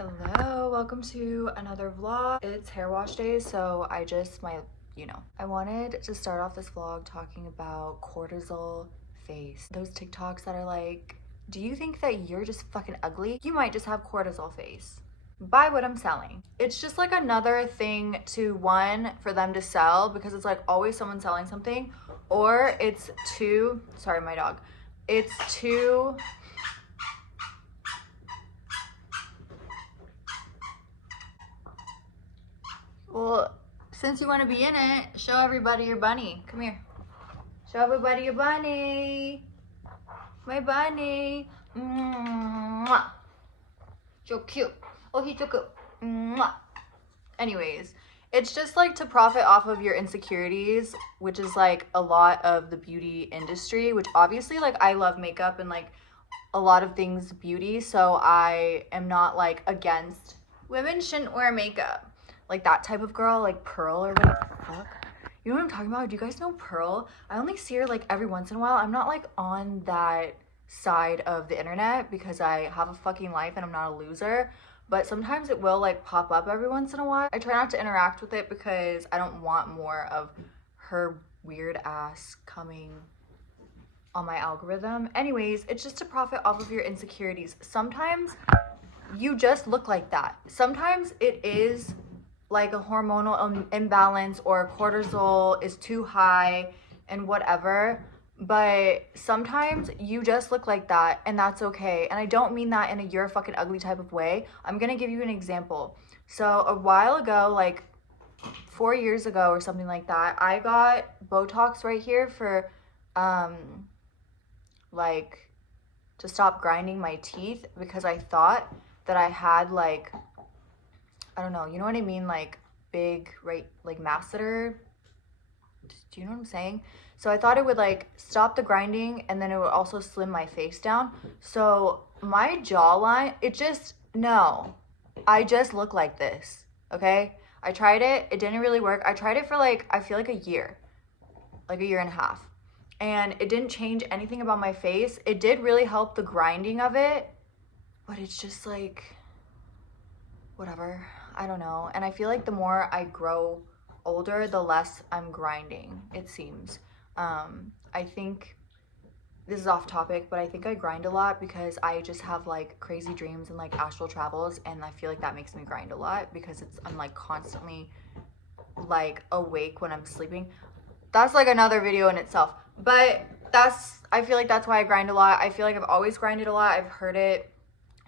Hello, welcome to another vlog. It's hair wash day, so I wanted to start off this vlog talking about cortisol face. Those TikToks that are like, do you think that you're just fucking ugly? You might just have cortisol face. Buy what I'm selling. It's just like another thing to one, for them to sell, because it's like always someone selling something, or it's two, sorry, my dog. It's two, well, since you want to be in it, show everybody your bunny. Come here. Show everybody your bunny. My bunny. Mwah. So cute. Oh, he's so cute. Mwah. Anyways, it's just like to profit off of your insecurities, which is like a lot of the beauty industry, which obviously like I love makeup and like a lot of things beauty, so I am not like against women shouldn't wear makeup. Like that type of girl, like Pearl or whatever the fuck. You know what I'm talking about? Do you guys know Pearl? I only see her like every once in a while. I'm not like on that side of the internet because I have a fucking life and I'm not a loser. But sometimes it will like pop up every once in a while. I try not to interact with it because I don't want more of her weird ass coming on my algorithm. Anyways, it's just to profit off of your insecurities. Sometimes you just look like that. Sometimes it is like a hormonal imbalance or cortisol is too high and whatever, but sometimes you just look like that and that's okay. And I don't mean that in a you're fucking ugly type of way. I'm gonna give you an example. So a while ago, like 4 years ago or something like that, I got Botox right here for like to stop grinding my teeth because I thought that I had like, I don't know, you know what I mean? Like big, right, like masseter. Do you know what I'm saying? So I thought it would like stop the grinding and then it would also slim my face down. So my jawline, no, I just look like this, okay? I tried it, it didn't really work. I tried it for like, I feel like a year and a half. And it didn't change anything about my face. It did really help the grinding of it, but it's just like, whatever, I don't know. And I feel like the more I grow older, the less I'm grinding, it seems. I think this is off topic, but I think I grind a lot because I just have like crazy dreams and like astral travels, and I feel like that makes me grind a lot because I'm like constantly like awake when I'm sleeping. That's like another video in itself, but I feel like that's why I grind a lot. I feel like I've always grinded a lot. I've heard it.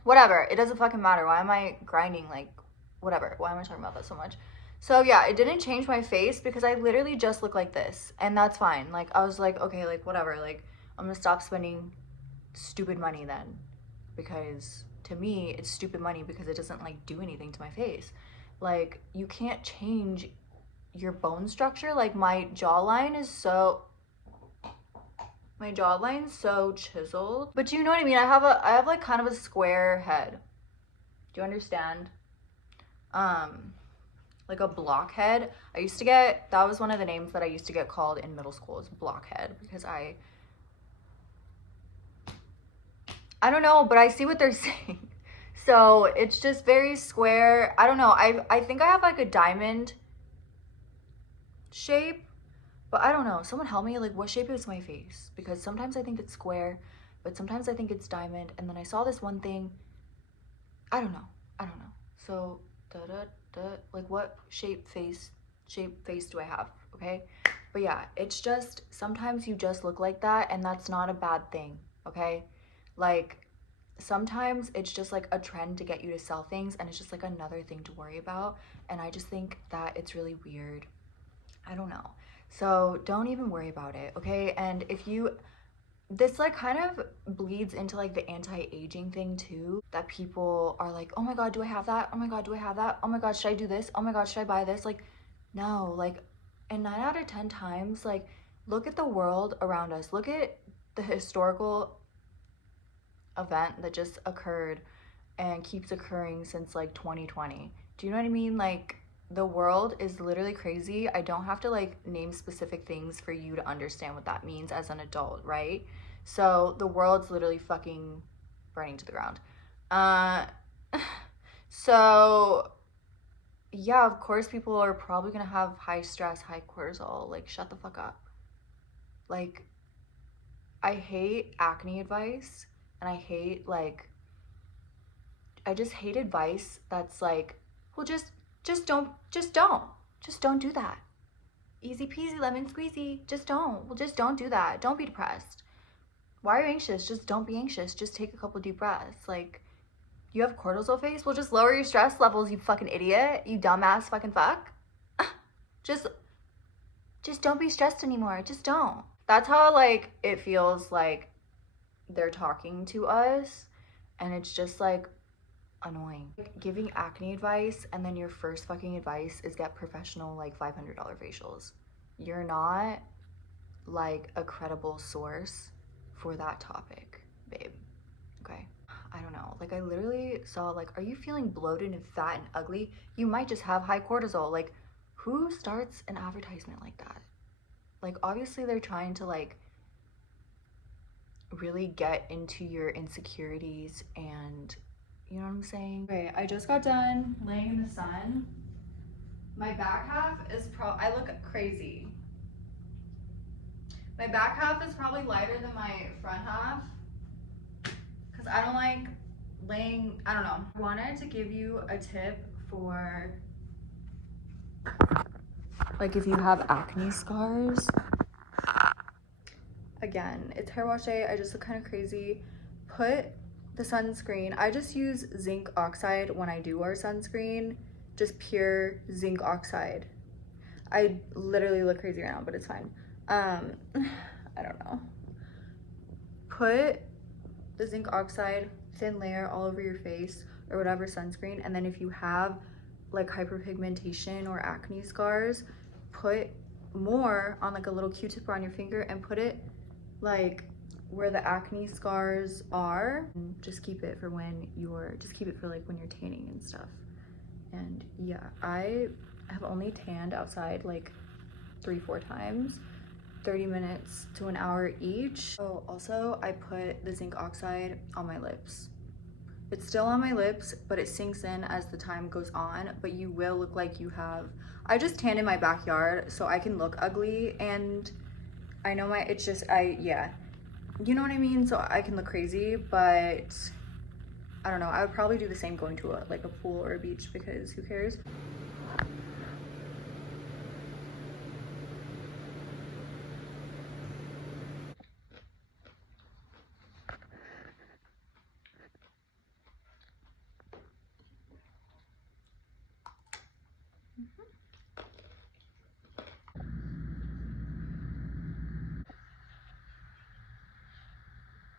Whatever, it doesn't fucking matter. Why am I grinding? Like, whatever. Why am I talking about that so much? So yeah, it didn't change my face because I literally just look like this, and that's fine. Like, I was like, okay, like whatever, like I'm gonna stop spending stupid money then, because to me it's stupid money because it doesn't like do anything to my face. Like, you can't change your bone structure. Like my jawline's so chiseled, but you know what I mean? I have like kind of a square head. Do you understand? Like a blockhead. That was one of the names that I used to get called in middle school, is blockhead, because I don't know, but I see what they're saying. So it's just very square. I don't know. I think I have like a diamond shape, but I don't know. Someone help me, like what shape is my face? Because sometimes I think it's square, but sometimes I think it's diamond. And then I saw this one thing. I don't know. So like what shape face do I have? Okay. But yeah, it's just sometimes you just look like that, and that's not a bad thing. Okay. Like sometimes it's just like a trend to get you to sell things, and it's just like another thing to worry about. And I just think that it's really weird. I don't know. So don't even worry about it, okay? And this like kind of bleeds into like the anti-aging thing too, that people are like, oh my god, do I have that? Oh my god, do I have that? Oh my god, should I do this? Oh my god, should I buy this? Like, no, like, and 9 out of 10 times, like, look at the world around us. Look at the historical event that just occurred and keeps occurring since like 2020. Do you know what I mean? Like, the world is literally crazy. I don't have to like name specific things for you to understand what that means as an adult, right? So the world's literally fucking burning to the ground. So yeah, of course people are probably gonna have high stress, high cortisol. Like, shut the fuck up. Like, I hate acne advice, and I just hate advice that's like, well, just don't do that. Easy peasy, lemon squeezy. Just don't. Well, just don't do that. Don't be depressed. Why are you anxious? Just don't be anxious. Just take a couple deep breaths. Like, you have cortisol face? Well, just lower your stress levels, you fucking idiot. You dumbass fucking fuck. just don't be stressed anymore. Just don't. That's how, like, it feels like they're talking to us, and it's just like annoying. Like, giving acne advice, and then your first fucking advice is get professional, like, $500 facials. You're not like a credible source for that topic, babe. Okay. I don't know. Like, I literally saw, like, are you feeling bloated and fat and ugly? You might just have high cortisol. Like, who starts an advertisement like that? Like, obviously they're trying to, like, really get into your insecurities, and you know what I'm saying? Okay, I just got done laying in the sun. My back half is I look crazy. My back half is probably lighter than my front half, because I don't like laying, I don't know. I wanted to give you a tip for, like, if you have acne scars. Again, it's hair wash day. I just look kind of crazy. Put the sunscreen. I just use zinc oxide when I do wear sunscreen. Just pure zinc oxide. I literally look crazy right now, but it's fine. I don't know. Put the zinc oxide thin layer all over your face or whatever sunscreen, and then if you have like hyperpigmentation or acne scars, put more on like a little Q-tip on your finger and put it like where the acne scars are. Just keep it for when you're when you're tanning and stuff. And yeah, I have only tanned outside like 3-4 times, 30 minutes to an hour each. Oh, also I put the zinc oxide on my lips. It's still on my lips, but it sinks in as the time goes on, but you will look like you have, I just tanned in my backyard, so I can look ugly, and I know yeah, you know what I mean? So I can look crazy, but I don't know. I would probably do the same going to like a pool or a beach, because who cares?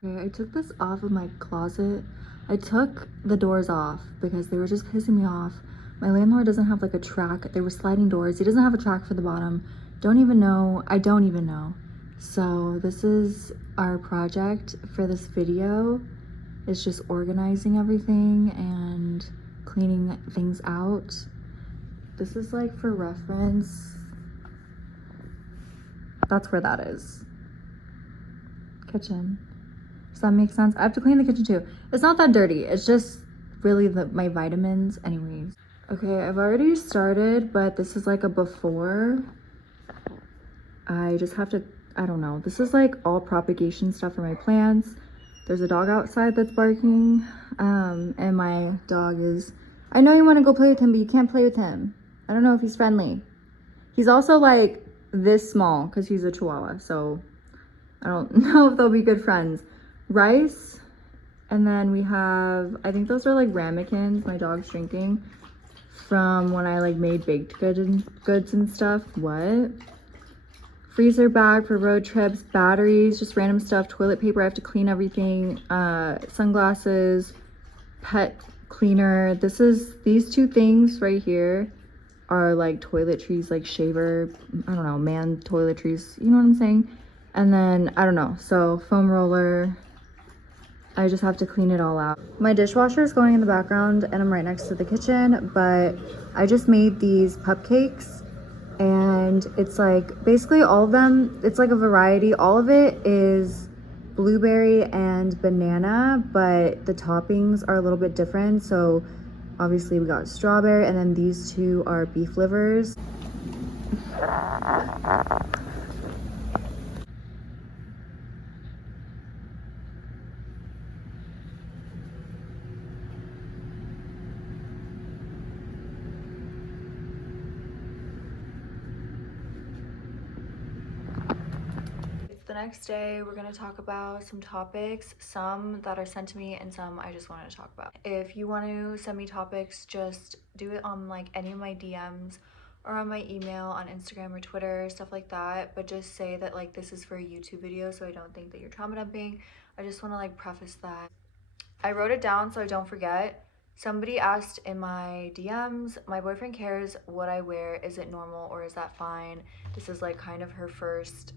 Okay, I took this off of my closet. I took the doors off because they were just pissing me off. My landlord doesn't have like a track. They were sliding doors. He doesn't have a track for the bottom. I don't even know. So this is our project for this video. It's just organizing everything and cleaning things out. This is like for reference. That's where that is. Kitchen. Does that make sense? I have to clean the kitchen too. It's not that dirty. It's just really my vitamins anyways. Okay, I've already started, but this is like a before. I just have to, I don't know. This is like all propagation stuff for my plants. There's a dog outside that's barking. And my dog is, I know you want to go play with him, but you can't play with him. I don't know if he's friendly. He's also like this small because he's a Chihuahua. So I don't know if they'll be good friends. Rice, and then we have, I think those are like ramekins my dog's drinking from when I like made baked goods and stuff. What? Freezer bag for road trips, batteries, just random stuff, toilet paper, I have to clean everything, sunglasses, pet cleaner. These two things right here are like toiletries, like shaver, I don't know, man toiletries, you know what I'm saying? And then, I don't know, so foam roller, I just have to clean it all out. My dishwasher is going in the background and I'm right next to the kitchen, but I just made these cupcakes, and it's like basically all of them, it's like a variety. All of it is blueberry and banana, but the toppings are a little bit different. So Obviously we got strawberry, and then these two are beef livers. It's the next day. We're gonna talk about some topics, some that are sent to me and some I just wanted to talk about. If you want to send me topics, just do it on like any of my DMs or on my email, on Instagram or Twitter, stuff like that. But just say that like this is for a YouTube video, so I don't think that you're trauma dumping. I just want to like preface that. I wrote it down so I don't forget. Somebody asked in my DMs, my boyfriend cares what I wear. Is it normal or is that fine? This is like kind of her first,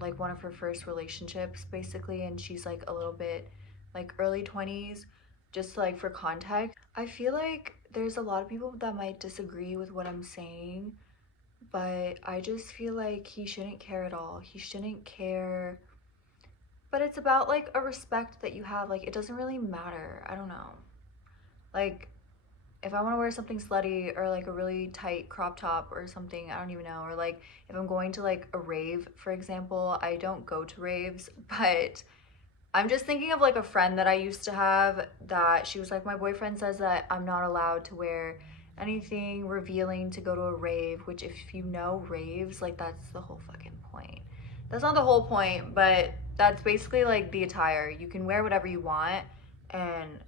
like one of her first relationships basically, and she's like a little bit like early 20s. Just like for context, I feel like there's a lot of people that might disagree with what I'm saying, but I just feel like he shouldn't care at all. He shouldn't care. But it's about like a respect that you have. Like it doesn't really matter. I don't know. Like if I want to wear something slutty or like a really tight crop top or something, I don't even know. Or like if I'm going to like a rave, for example, I don't go to raves, but I'm just thinking of like a friend that I used to have that she was like, my boyfriend says that I'm not allowed to wear anything revealing to go to a rave, which if you know raves, like that's the whole fucking point. That's not the whole point, but that's basically like the attire. You can wear whatever you want, and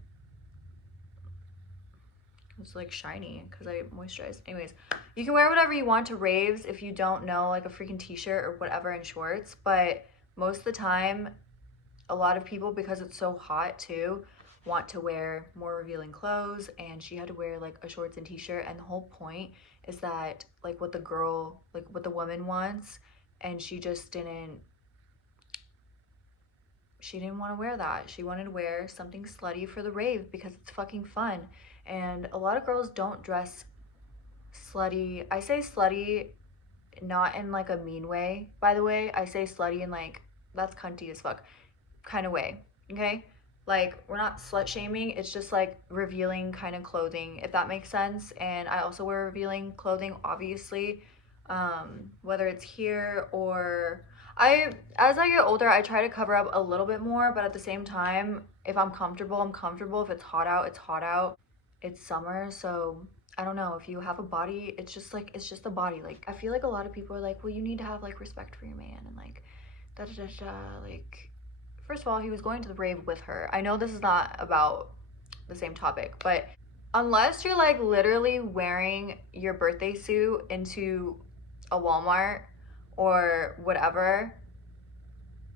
it's like shiny because I moisturized. Anyways, you can wear whatever you want to raves if you don't know, like a freaking t-shirt or whatever and shorts, but most of the time, a lot of people, because it's so hot too, want to wear more revealing clothes, and she had to wear like a shorts and t-shirt, and the whole point is that like what the girl, like what the woman wants, and she didn't want to wear that. She wanted to wear something slutty for the rave because it's fucking fun. And a lot of girls don't dress slutty. I say slutty not in like a mean way, by the way. I say slutty in like that's cunty as fuck kind of way, okay? Like we're not slut shaming, it's just like revealing kind of clothing, if that makes sense. And I also wear revealing clothing, obviously, whether it's here or as I get older, I try to cover up a little bit more, but at the same time, if I'm comfortable, I'm comfortable. If it's hot out, it's hot out. It's summer, so I don't know. If you have a body, it's just like it's just a body. Like I feel like a lot of people are like, well, you need to have like respect for your man and like da da da da. Like first of all, he was going to the rave with her. I know this is not about the same topic, but unless you're like literally wearing your birthday suit into a Walmart or whatever,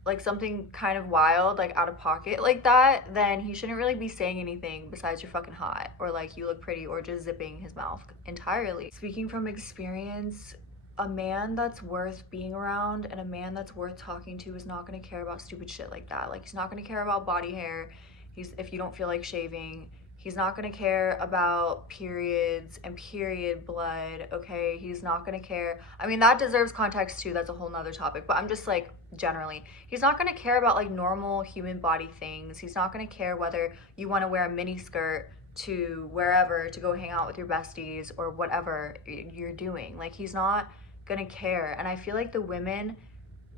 like something kind of wild, like out of pocket like that, then he shouldn't really be saying anything besides you're fucking hot or like you look pretty or just zipping his mouth entirely. Speaking from experience, a man that's worth being around and a man that's worth talking to is not going to care about stupid shit like that. Like he's not going to care about body hair. If you don't feel like shaving, he's not going to care about periods and period blood, okay? He's not going to care. I mean, that deserves context too. That's a whole nother topic, but I'm just like generally, he's not going to care about like normal human body things. He's not going to care whether you want to wear a mini skirt to wherever to go hang out with your besties or whatever you're doing. Like he's not gonna care. And I feel like the women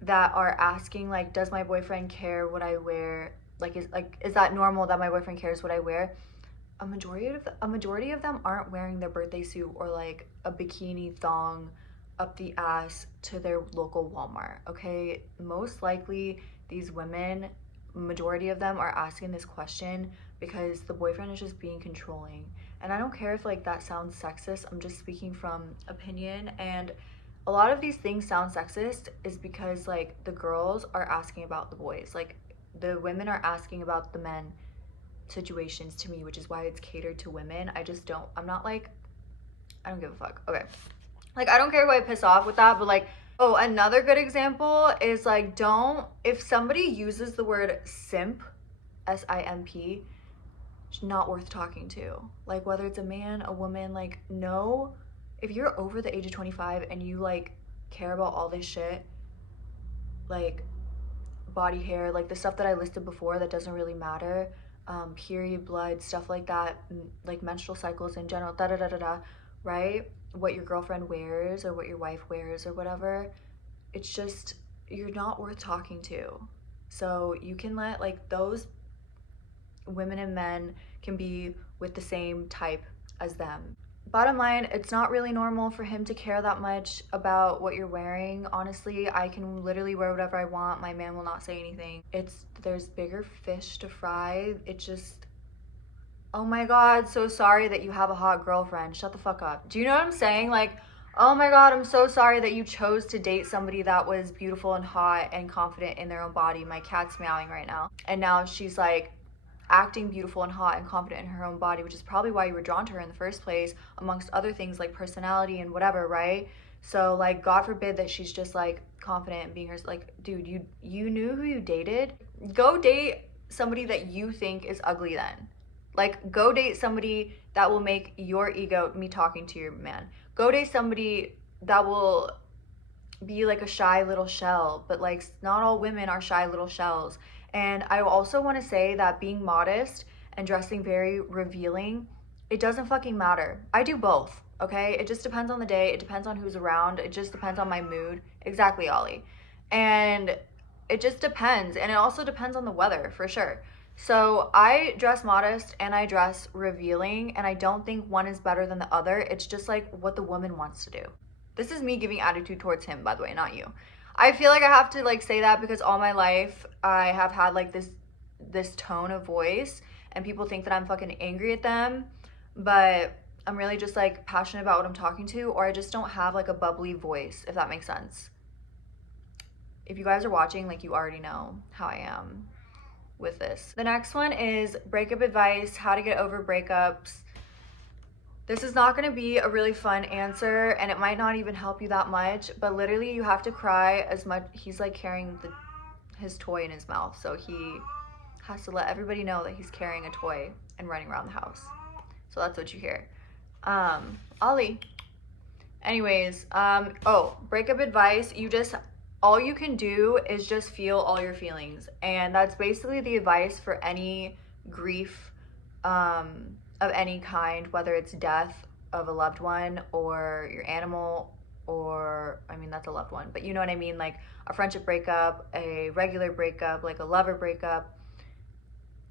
that are asking like, does my boyfriend care what I wear, like is that normal that my boyfriend cares what I wear? A majority of them aren't wearing their birthday suit or like a bikini thong up the ass to their local Walmart, okay? Most likely these women, majority of them are asking this question because the boyfriend is just being controlling. And I don't care if like that sounds sexist, I'm just speaking from opinion. And a lot of these things sound sexist is because like the girls are asking about the boys, like the women are asking about the men situations to me, which is why it's catered to women. I'm not like, I don't give a fuck, okay? Like I don't care who I piss off with that, but like, oh, another good example is like, if somebody uses the word simp, S-I-M-P, not worth talking to. Like whether it's a man, a woman, like no, if you're over the age of 25 and you like care about all this shit, like body hair, like the stuff that I listed before that doesn't really matter, period, blood, stuff like that, like menstrual cycles in general, da da da da da, right? What your girlfriend wears or what your wife wears or whatever, it's just, you're not worth talking to. So you can let like those women and men can be with the same type as them. Bottom line, it's not really normal for him to care that much about what you're wearing. Honestly, I can literally wear whatever I want. My man will not say anything. There's bigger fish to fry. It just, oh my God, so sorry that you have a hot girlfriend. Shut the fuck up. Do you know what I'm saying? Like, oh my God, I'm so sorry that you chose to date somebody that was beautiful and hot and confident in their own body. My cat's meowing right now. And now she's like acting beautiful and hot and confident in her own body, which is probably why you were drawn to her in the first place, amongst other things like personality and whatever, right? So like, God forbid that she's just like confident and being her, like, dude, you knew who you dated. Go date somebody that you think is ugly then. Like, go date somebody that will make your ego, me talking to your man, go date somebody that will be like a shy little shell, but like, not all women are shy little shells. And I also want to say that being modest and dressing very revealing, it doesn't fucking matter. I do both, okay? It just depends on the day. It depends on who's around. It just depends on my mood. Exactly, Ollie. And it just depends. And it also depends on the weather, for sure. So I dress modest and I dress revealing, and I don't think one is better than the other. It's just like what the woman wants to do. This is me giving attitude towards him, by the way, not you. I feel like I have to like say that because all my life I have had like this tone of voice, and people think that I'm fucking angry at them, but I'm really just like passionate about what I'm talking to, or I just don't have like a bubbly voice, if that makes sense. If you guys are watching, like, you already know how I am with this. The next one is breakup advice, how to get over breakups. This is not going to be a really fun answer, and it might not even help you that much, but literally you have to cry as much. He's like carrying his toy in his mouth, so he has to let everybody know that he's carrying a toy and running around the house. So that's what you hear. Ollie. Anyways, breakup advice, all you can do is just feel all your feelings, and that's basically the advice for any grief, of any kind, whether it's death of a loved one or your animal, or, I mean, that's a loved one, but you know what I mean, like a friendship breakup, a regular breakup, like a lover breakup.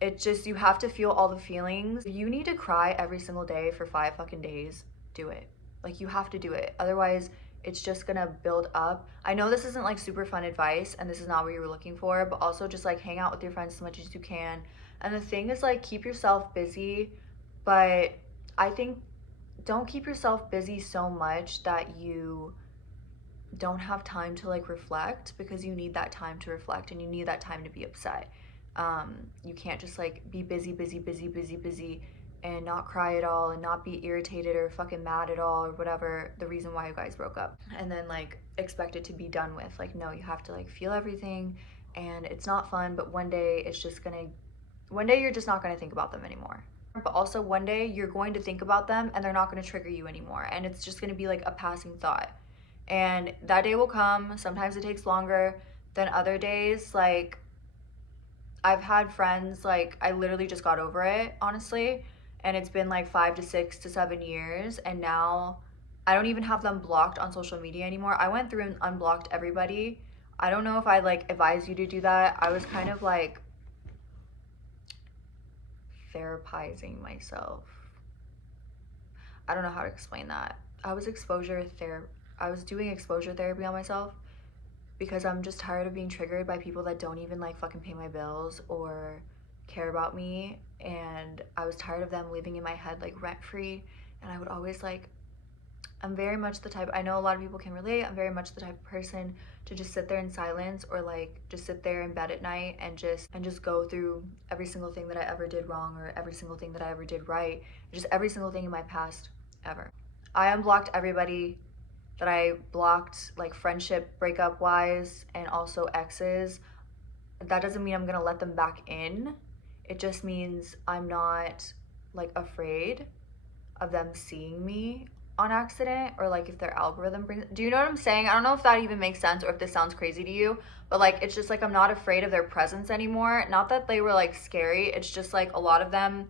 It's just, you have to feel all the feelings. If you need to cry every single day for 5 fucking days, do it. Like, you have to do it. Otherwise, it's just gonna build up. I know this isn't like super fun advice, and this is not what you were looking for, but also just like hang out with your friends as much as you can. And the thing is, like, keep yourself busy, but I think don't keep yourself busy so much that you don't have time to like reflect, because you need that time to reflect and you need that time to be upset. You can't just like be busy and not cry at all and not be irritated or fucking mad at all or whatever the reason why you guys broke up, and then like expect it to be done with. Like, no, you have to like feel everything, and it's not fun, but one day you're just not gonna think about them anymore. But also one day you're going to think about them and they're not going to trigger you anymore, and it's just going to be like a passing thought, and that day will come. Sometimes it takes longer than other days. Like, I've had friends, like, I literally just got over it, honestly, and it's been like 5 to 6 to 7 years, and now I don't even have them blocked on social media anymore. I went through and unblocked everybody. I don't know if I like advise you to do that. I was kind of like therapizing myself. I don't know how to explain that. I was doing exposure therapy on myself, because I'm just tired of being triggered by people that don't even like fucking pay my bills or care about me, and I was tired of them living in my head like rent free. And I would always like, I'm very much the type, I know a lot of people can relate, I'm very much the type of person to just sit there in silence, or like just sit there in bed at night and just go through every single thing that I ever did wrong, or every single thing that I ever did right, just every single thing in my past ever. I unblocked everybody that I blocked, like friendship breakup wise, and also exes. That doesn't mean I'm gonna let them back in. It just means I'm not like afraid of them seeing me on accident, or like if their algorithm brings, do you know what I'm saying? I don't know if that even makes sense or if this sounds crazy to you, but like it's just like I'm not afraid of their presence anymore. Not that they were like scary, it's just like a lot of them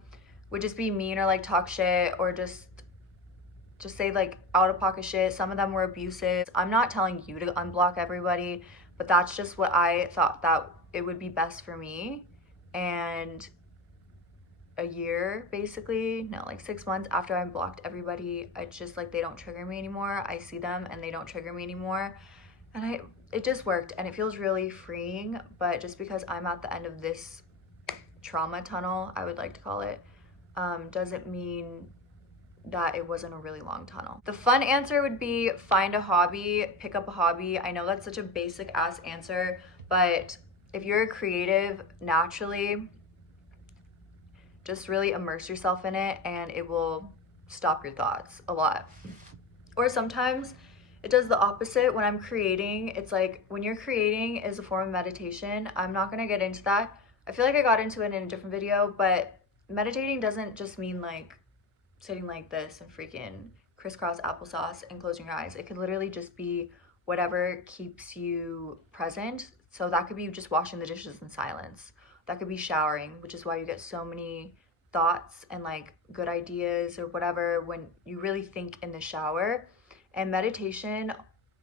would just be mean or like talk shit or just say like out of pocket shit. Some of them were abusive. I'm not telling you to unblock everybody, but that's just what I thought that it would be best for me. And a year, basically, no, like 6 months after I blocked everybody, it's just like they don't trigger me anymore. I see them and they don't trigger me anymore. And it just worked, and it feels really freeing. But just because I'm at the end of this trauma tunnel, I would like to call it, doesn't mean that it wasn't a really long tunnel. The fun answer would be find a hobby, pick up a hobby. I know that's such a basic ass answer, but if you're a creative naturally, just really immerse yourself in it and it will stop your thoughts a lot. Or sometimes it does the opposite. When I'm creating, it's like when you're creating is a form of meditation. I'm not gonna get into that. I feel like I got into it in a different video, but meditating doesn't just mean like sitting like this and freaking crisscross applesauce and closing your eyes. It could literally just be whatever keeps you present. So that could be just washing the dishes in silence. That could be showering, which is why you get so many thoughts and like good ideas or whatever when you really think in the shower. And meditation,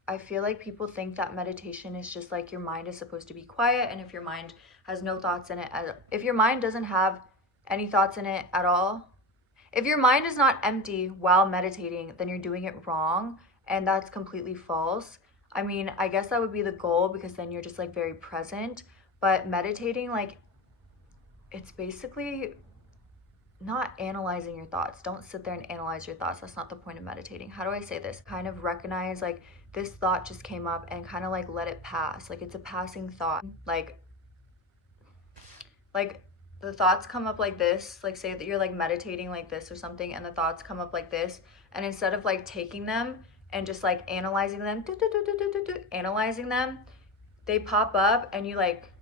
I feel like people think that meditation is just like your mind is supposed to be quiet, and if your mind has no thoughts in it, if your mind doesn't have any thoughts in it at all, if your mind is not empty while meditating, then you're doing it wrong, and that's completely false. I mean, I guess that would be the goal because then you're just like very present, but meditating, like, it's basically not analyzing your thoughts. Don't sit there and analyze your thoughts. That's not the point of meditating. How do I say this? Kind of recognize like this thought just came up and kind of like let it pass. Like it's a passing thought. Like the thoughts come up like this, like say that you're like meditating like this or something, and the thoughts come up like this, and instead of like taking them and just like analyzing them, they pop up and you like,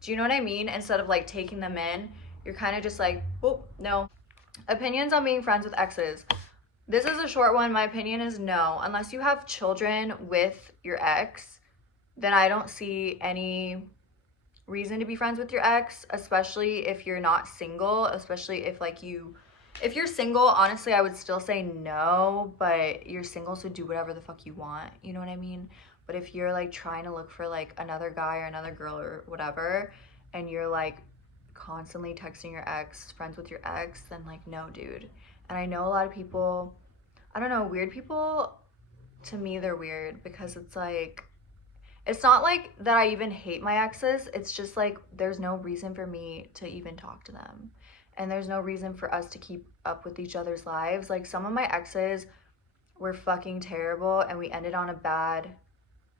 do you know what I mean? Instead of like taking them in, you're kind of just like, oh, no. Opinions on being friends with exes. This is a short one. My opinion is no. Unless you have children with your ex, then I don't see any reason to be friends with your ex, especially if you're not single, especially if like if you're single, honestly, I would still say no, but you're single, so do whatever the fuck you want, you know what I mean? But if you're like trying to look for like another guy or another girl or whatever, and you're like constantly texting your ex, friends with your ex, then like no, dude. And I know a lot of people, I don't know, weird people, to me they're weird because it's like, it's not like that I even hate my exes. It's just like there's no reason for me to even talk to them. And there's no reason for us to keep up with each other's lives. Like some of my exes were fucking terrible and we ended on a bad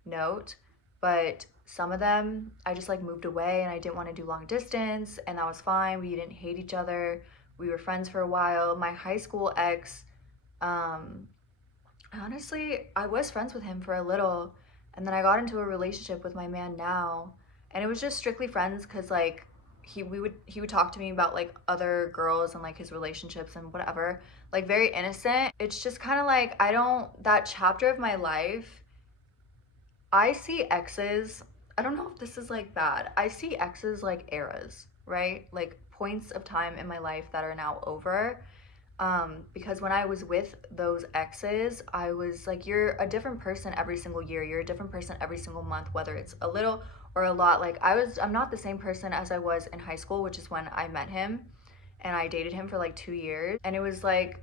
note. But some of them, I just like moved away and I didn't want to do long distance, and that was fine. We didn't hate each other. We were friends for a while. My high school ex, honestly, I was friends with him for a little. And then I got into a relationship with my man now, and it was just strictly friends because like he would talk to me about like other girls and like his relationships and whatever, like very innocent. It's just kind of like that chapter of my life, I see exes, I don't know if this is like bad, I see exes like eras, right? Like points of time in my life that are now over. Because when I was with those exes, I was like, you're a different person every single year. You're a different person every single month, whether it's a little or a lot. Like I'm not the same person as I was in high school, which is when I met him and I dated him for like 2 years. And it was like,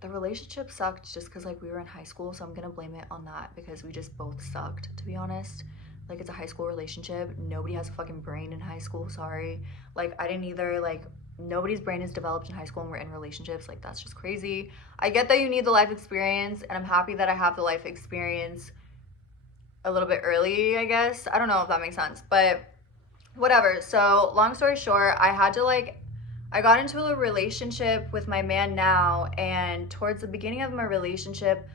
the relationship sucked just because like we were in high school. So I'm going to blame it on that because we just both sucked, to be honest. Like it's a high school relationship. Nobody has a fucking brain in high school. Sorry. Like I didn't either. Like nobody's brain is developed in high school and we're in relationships. Like that's just crazy. I get that you need the life experience, and I'm happy that I have the life experience a little bit early, I guess. I don't know if that makes sense, but whatever. So long story short, I got into a relationship with my man now, and towards the beginning of my relationship,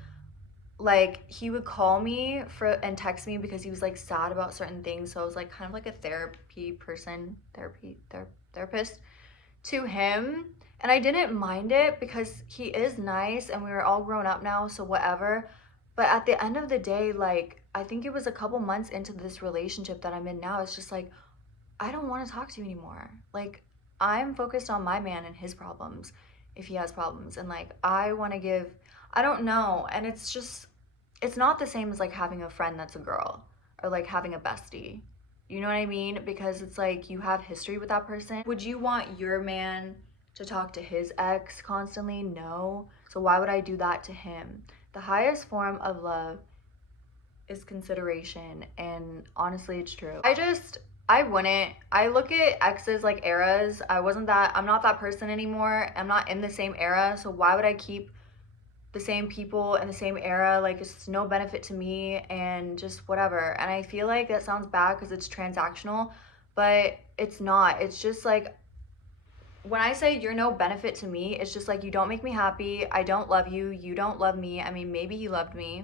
like he would call me and text me because he was like sad about certain things. So I was like kind of like a therapist to him. And I didn't mind it because he is nice and we were all grown up now, so whatever. But at the end of the day, like, I think it was a couple months into this relationship that I'm in now. It's just like, I don't want to talk to you anymore. Like, I'm focused on my man and his problems if he has problems. And like, I want to give, I don't know. And it's just, it's not the same as like having a friend that's a girl or like having a bestie. You know what I mean? Because it's like you have history with that person. Would you want your man to talk to his ex constantly? No. So why would I do that to him? The highest form of love is consideration, and honestly, it's true. I wouldn't. I look at exes like eras. I'm not that person anymore. I'm not in the same era, so why would I keep the same people in the same era? Like, it's no benefit to me and just whatever. And I feel like that sounds bad because it's transactional, but it's not. It's just like, when I say you're no benefit to me, it's just like you don't make me happy. I don't love you. You don't love me. I mean, maybe he loved me,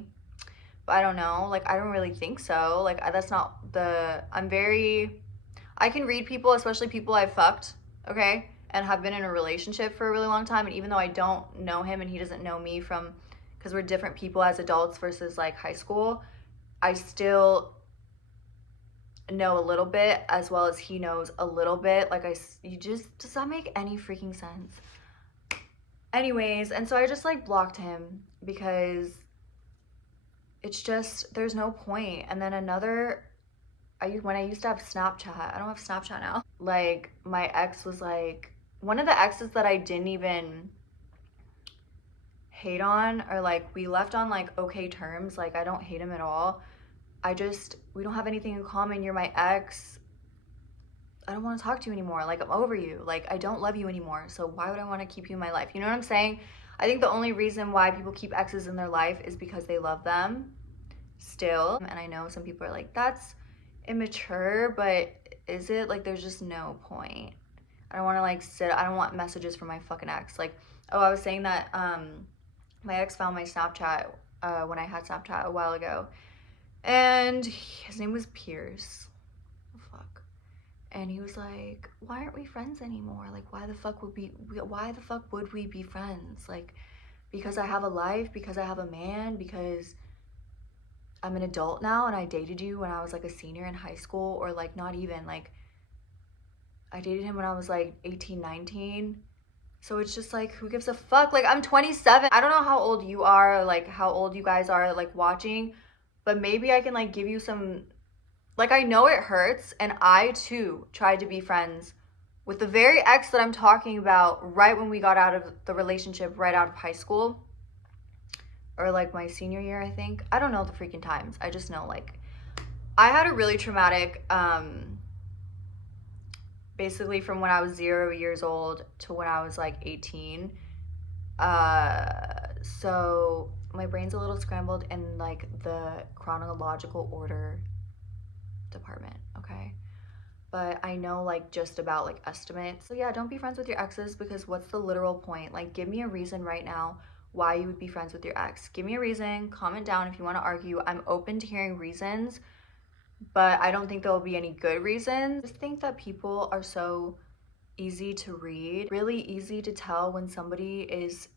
but I don't know. Like, I don't really think so. Like, that's not the, I can read people, especially people I've fucked, okay? And have been in a relationship for a really long time. And even though I don't know him and he doesn't know me from, because we're different people as adults versus like high school, I still know a little bit as well as he knows a little bit. Like, does that make any freaking sense? Anyways, and so I just like blocked him because it's just, there's no point. And then when I used to have Snapchat, I don't have Snapchat now. Like, my ex was like, one of the exes that I didn't even hate on, or like we left on like okay terms. Like, I don't hate him at all. We don't have anything in common. You're my ex. I don't want to talk to you anymore. Like, I'm over you. Like, I don't love you anymore. So why would I want to keep you in my life? You know what I'm saying? I think the only reason why people keep exes in their life is because they love them still. And I know some people are like, that's immature, but is it? Like, there's just no point. I don't want to like I don't want messages from my fucking ex. Like, oh, I was saying that my ex found my Snapchat when I had Snapchat a while ago, and his name was Pierce. Oh, fuck. And he was like, why aren't we friends anymore? Like, why the fuck would we be friends? Like, because I have a life, because I have a man, because I'm an adult now and I dated you when I was like a senior in high school, or like not even, like I dated him when I was like 18, 19. So it's just like, who gives a fuck? Like, I'm 27. I don't know how old you are, like how old you guys are like watching, but maybe I can like give you some, like, I know it hurts, and I too tried to be friends with the very ex that I'm talking about right when we got out of the relationship, right out of high school, or like my senior year, I think. I don't know the freaking times. I just know like I had a really traumatic, basically from when I was 0 years old to when I was like 18. So my brain's a little scrambled in like the chronological order department, okay? But I know like just about like estimates. So yeah, don't be friends with your exes, because what's the literal point? Like, give me a reason right now why you would be friends with your ex. Give me a reason. Comment down if you want to argue. I'm open to hearing reasons, but I don't think there will be any good reasons. I just think that people are so easy to read, really easy to tell when somebody is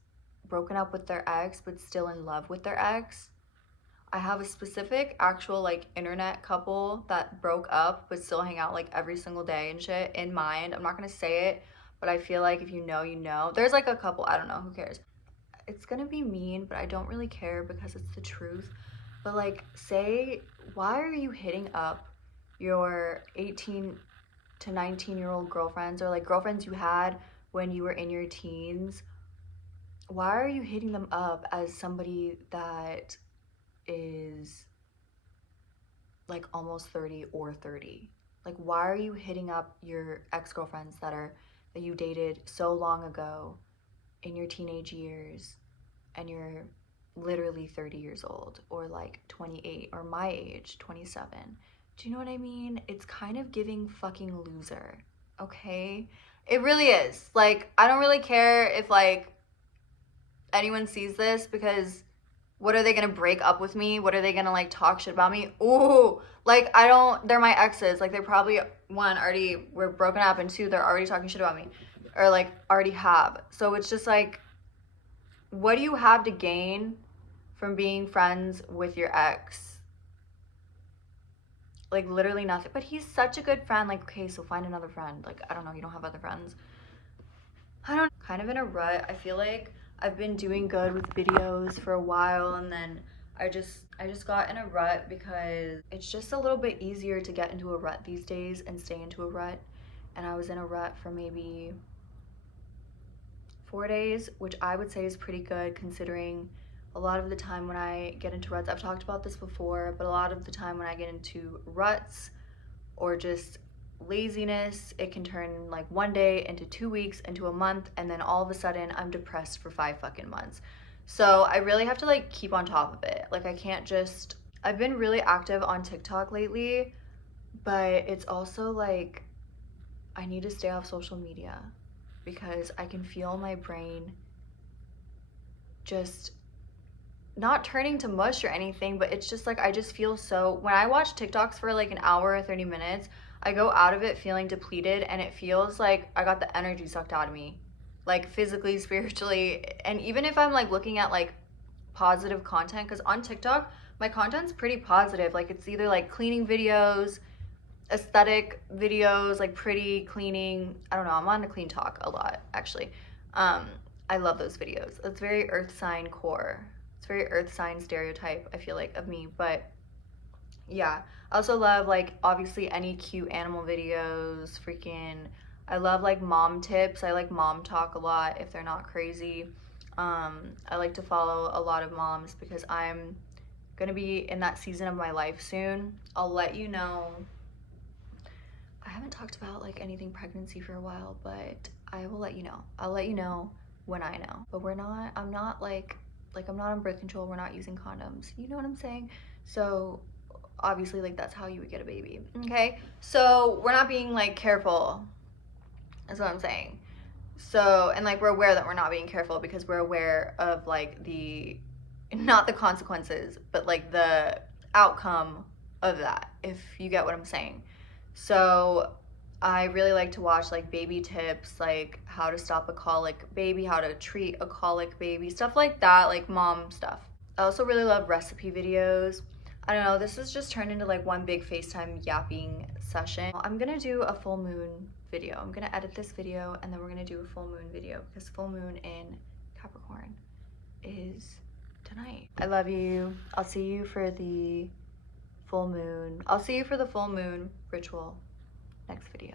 broken up with their ex but still in love with their ex. I have a specific actual like internet couple that broke up but still hang out like every single day and shit in mind. I'm not gonna say it, but I feel like if you know, you know. There's like a couple, I don't know, who cares? It's gonna be mean, but I don't really care because it's the truth. But like, say, why are you hitting up your 18 to 19-year-old girlfriends, or like girlfriends you had when you were in your teens? Why are you hitting them up as somebody that is like almost 30 or 30? Like, why are you hitting up your ex-girlfriends that you dated so long ago in your teenage years, and you're literally 30 years old, or like 28, or my age, 27? Do you know what I mean? It's kind of giving fucking loser, okay? It really is. Like, I don't really care if like anyone sees this, because what are they gonna break up with me? What are they gonna like talk shit about me? Ooh, like, they're my exes. Like, they probably, one, already were broken up, and two, they're already talking shit about me. or like already have. So it's just like, what do you have to gain from being friends with your ex? Like literally nothing. But he's such a good friend. Like, okay, so find another friend. Like, I don't know, you don't have other friends. I don't, kind of in a rut. I feel like I've been doing good with videos for a while, and then I just got in a rut because it's just a little bit easier to get into a rut these days and stay into a rut. And I was in a rut for maybe 4 days, which I would say is pretty good considering a lot of the time when I get into ruts, I've talked about this before, but a lot of the time when I get into ruts or just laziness, it can turn like one day into 2 weeks into a month, and then all of a sudden I'm depressed for 5 fucking months. So I really have to like keep on top of it. Like I can't just, I've been really active on TikTok lately, but it's also like I need to stay off social media because I can feel my brain just not turning to mush or anything, but it's just like I just feel so, when I watch TikToks for like an hour or 30 minutes, I go out of it feeling depleted, and it feels like I got the energy sucked out of me, like physically, spiritually. And even if I'm like looking at like positive content, because on TikTok my content's pretty positive, like it's either like cleaning videos, aesthetic videos, like pretty cleaning. I don't know, I'm on the clean talk a lot actually. um I love those videos. It's very earth sign core, it's very earth sign stereotype, I feel like, of me. But yeah, I also love like obviously any cute animal videos. Freaking, I love like mom tips. I like mom talk a lot if they're not crazy. I like to follow a lot of moms because I'm gonna be in that season of my life soon. I'll let you know. I haven't talked about like anything pregnancy for a while, but I will let you know. I'll let you know when I know. But I'm not like I'm not on birth control. We're not using condoms. You know what I'm saying? So obviously like that's how you would get a baby. Okay? So we're not being like careful. That's what I'm saying. So, and like we're aware that we're not being careful because we're aware of like the, not the consequences, but like the outcome of that, if you get what I'm saying. So I really like to watch like baby tips, like how to stop a colic baby, how to treat a colic baby, stuff like that, like mom stuff. I also really love recipe videos. I don't know, this has just turned into like one big FaceTime yapping session. I'm gonna do a full moon video. I'm gonna edit this video and then we're gonna do a full moon video because full moon in Capricorn is tonight. I love you. I'll see you for the full moon. I'll see you for the full moon ritual next video.